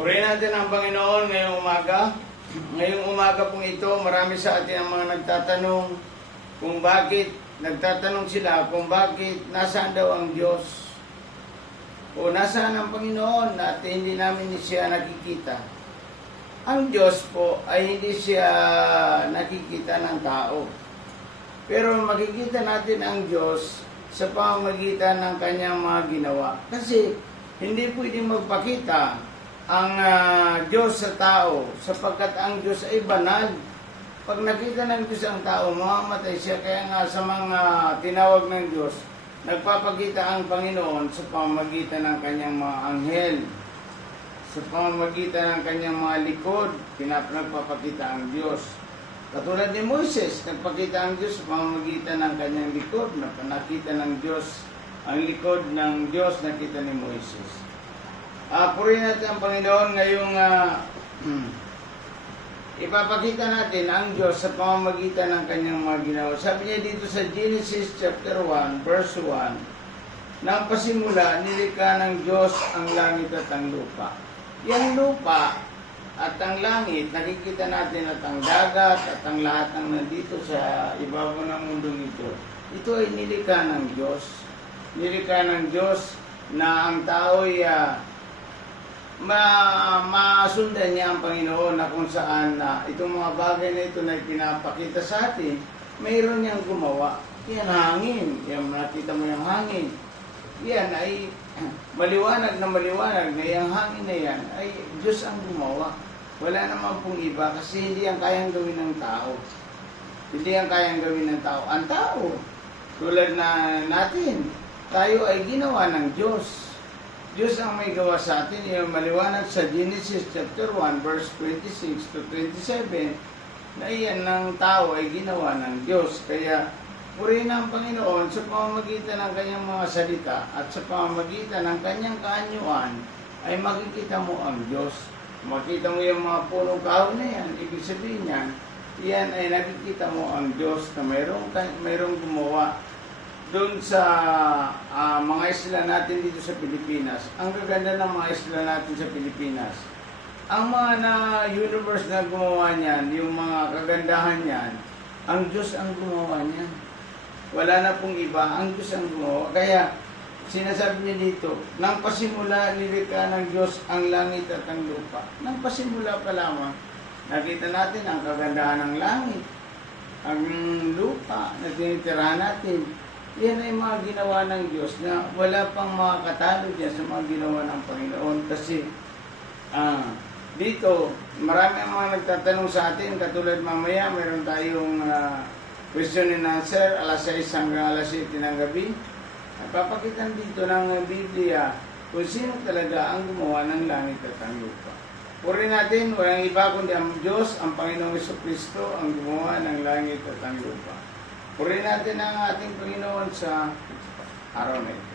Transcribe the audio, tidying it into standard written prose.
Purihin natin ang Panginoon ngayong umaga. Ngayong umaga pong ito, marami sa atin ang mga nagtatanong kung bakit, nagtatanong sila kung bakit nasaan daw ang Diyos o nasaan ang Panginoon at hindi namin siya nakikita. Ang Diyos po ay hindi siya nakikita ng tao. Pero makikita natin ang Diyos sa pamamagitan ng kanyang mga ginawa. Kasi hindi pwedeng magpakita ang Diyos sa tao sapagkat ang Diyos ay banal. Pag nakita ng Diyos ang tao, mamamatay siya. Kaya nga sa mga tinawag ng Diyos, nagpapakita ang Panginoon sa pamamagitan ng kanyang mga anghel, sa pamamagitan ng kanyang mga likod, nagpapakita ang Diyos. Katulad ni Moises, nagpakita ang Diyos sa pamamagitan ng kanyang likod, nakita ng Diyos, ang likod ng Diyos nakita ni Moises. Purihin natin ang Panginoon ngayong ipapakita natin ang Diyos sa pamamagitan ng kanyang mga ginawa. Sabi niya dito sa Genesis chapter 1, verse 1, nang pasimula, nilikha ng Diyos ang langit at ang lupa. Yang lupa at ang langit, nakikita natin at ang dagat at ang lahat ng nandito sa ibabaw ng mundong ito. Ito ay nilikha ng Diyos. Nilikha ng Diyos na ang tao ay masundan niya ang Panginoon na kung saan itong mga bagay na ito na pinapakita sa atin, mayroon niyang gumawa. Yan hangin. Yan, nakita mo yung hangin. Yan ay maliwanag na yung hangin na yan ay Diyos ang gumawa. Wala naman pong iba kasi hindi yan kayang gawin ng tao. Hindi yan kayang gawin ng tao. Ang tao, tulad na natin, tayo ay ginawa ng Diyos. Diyos ang may gawa sa atin, yung maliwanag sa Genesis chapter 1, verse 26 to 27, na iyan ng tao ay ginawa ng Diyos. Kaya, purihin ang Panginoon sa pamamagitan ng kanyang mga salita at sa pamamagitan ng kanyang kaanyuan, ay makikita mo ang Diyos. Makita mo yung mga punong kahoy na yan, ibig sabihin yan, yan ay nakikita mo ang Diyos na mayroong gumawa. Doon sa mga isla natin dito sa Pilipinas, ang gaganda ng mga isla natin sa Pilipinas, ang mga universe na gumawa niyan, yung mga kagandahan niyan, ang Diyos ang gumawa niyan. Wala na pong iba, ang Diyos ang gumawa. Kaya, sinasabi niya dito, nang pasimula nilikha ng Diyos ang langit at ang lupa. Nang pasimula pa lamang, nakita natin ang kagandahan ng langit, ang lupa na tinitirahan natin. Yan ay mga ginawa ng Diyos na wala pang makakatalo dyan sa mga ginawa ng Panginoon. Kasi dito, marami ang mga nagtatanong sa atin. Katulad mamaya, meron tayong question and answer, alas 6 hanggang alas 7 ng gabi. Papakitan dito ng Biblia kung sino talaga ang gumawa ng langit at ang lupa. Purihin natin, walang iba kundi ang Diyos, ang Panginoong Jesucristo, ang gumawa ng langit at ang lupa. Purihin natin ang ating Panginoon sa araw na ito.